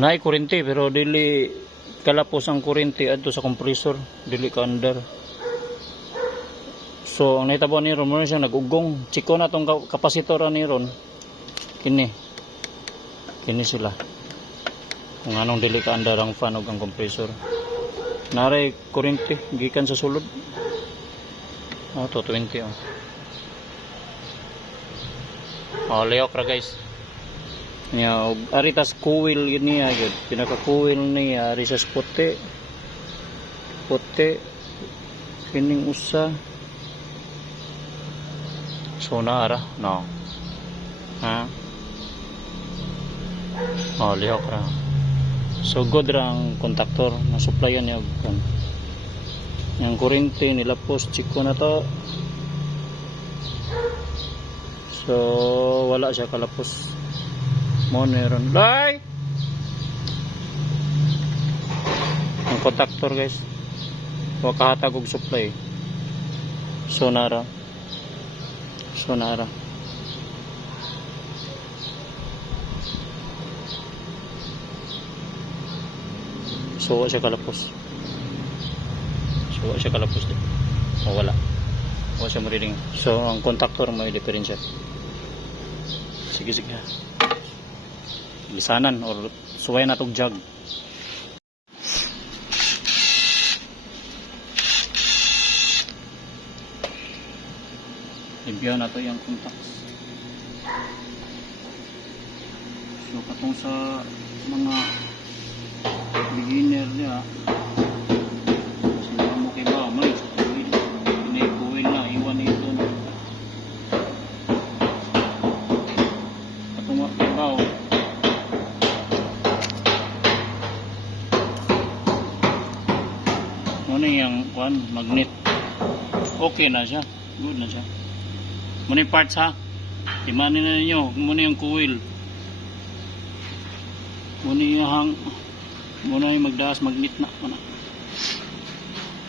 Naay kurente pero dili kalapos ang kurente adto sa compressor, dili ka under. So ang nahitabo ni ron mo siya nagugong. Chiko na tong kapasitor ni ron. Kini sila. Kung anong dili ka under ang fan ug ang compressor. Naray kurente gikan sa sulod. Oh, to 20 oh. Oh, leyok ra guys. Nya og aritas coil yun niya gyud. Pinaka coil niya ari sa puti. Kining usa. So naara, no. Ha? Oh, lihok ra. So good ra ang kontaktor na supplyan niya og yang kurente nila post chiko na to. So wala siya kalapos. Mo neron lay. Ang kontaktor guys. Wa kahatag og supply. Sonara. So wa siya kalapos. Din. O wala. Wa siya mariling. So ang kontaktor may diferensya. Sige. Lisanan or suway na tog jug. Ibyo na to yung contacts. So katong sa mga beginner niya sila mo kay ba may kuwil na iwan ito na katong kay ba muna yung magnet okay na siya, good na siya. Muna yung parts ha, imanin na ninyo muna yung coil, muna yung magdaas magnet na muna.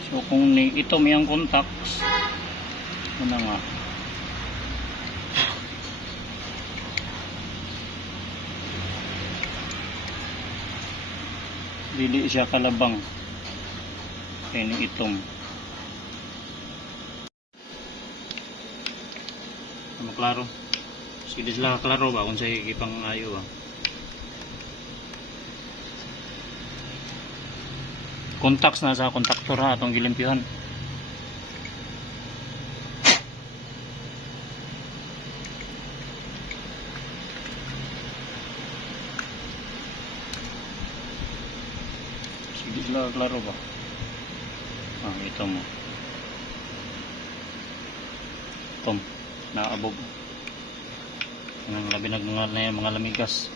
So kung ito may ang contacts muna nga dili siya kalabang kaya ni itom maklaro sige sila klaro ba kung sa ipang ayo ba. Contacts na sa kontaktor ha atong gilimpyuhan. Sige sila klaro ba. Ito mo. Tom, naabog. Ang labi ng mga lamigas.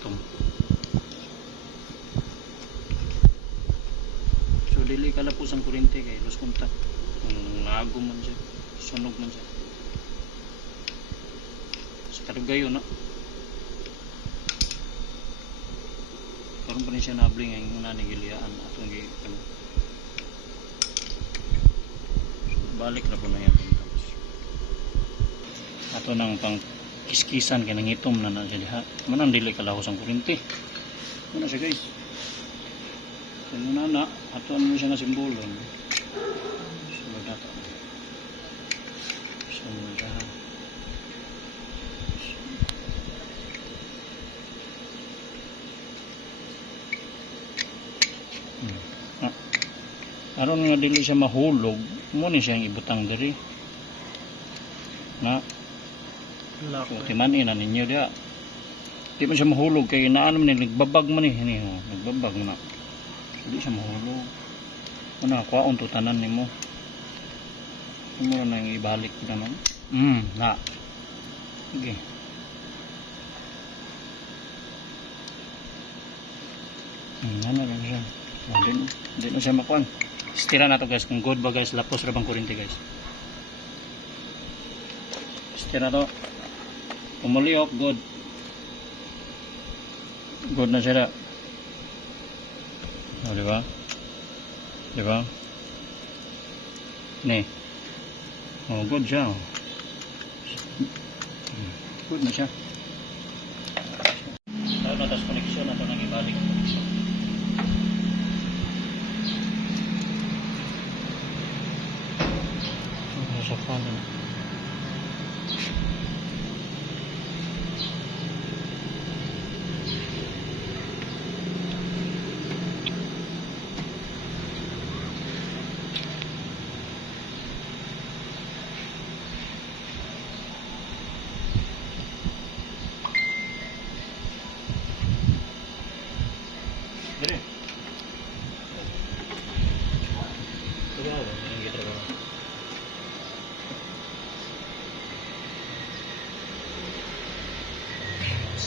Tom. So dili kalapos ang kuryente kay los contact. Naagom man siya, sunog man siya. Karugayo na karon pa rin siya nabling ang nanigiliaan atong balik na po na yan ato nang pang kiskisan kaya nangitom na na siya diha manang dili kalahos ang kuryente muna siya guys so muna na ato mo siya nga simbolon sulod na to sulod na aron nga dili siya mahulog mo ni siyang ibutang diri na lako timanin na ninyo dia di man siya mahulog kay naan man nagbabag man ni nagbabag na di siya mahulog una kuwaon to tanan nimo mo na yung ibalik na no na sige ano lang siya di na siya makuan. Stira na to guys, kung good ba guys, lapos rabang kuryente guys. Stira to. Umaliok, good. Good na siya. O, diba? Diba? Ni. Oh, good siya. Good na siya. Tayo na tas connection na ito nang ibalik ang connection. Nasa fan na. Dali. Ito ba? Ang gitra ba?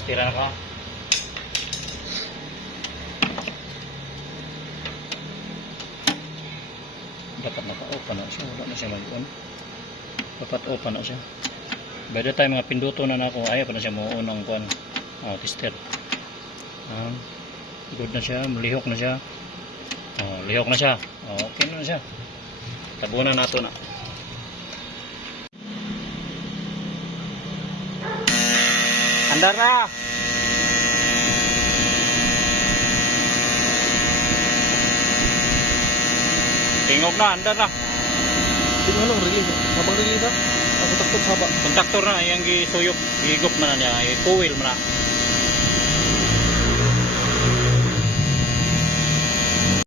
Tira ka. Dapat naka-open na siya. Wala na siya mag-on. Dapat open na siya. By the time mga pinduto na ako, ayaw pa na siya mo-on ang kuan. Tester. Good na siya. Lihok na siya. Lihok na siya. Okay na siya. Tabunan nato na. Andar na! Tingog na, andar na. Sino ano, release? Habang release ha? Ako takot haba. Kontaktor na, yung gisuyok, gigop na niya, i-coil mo na.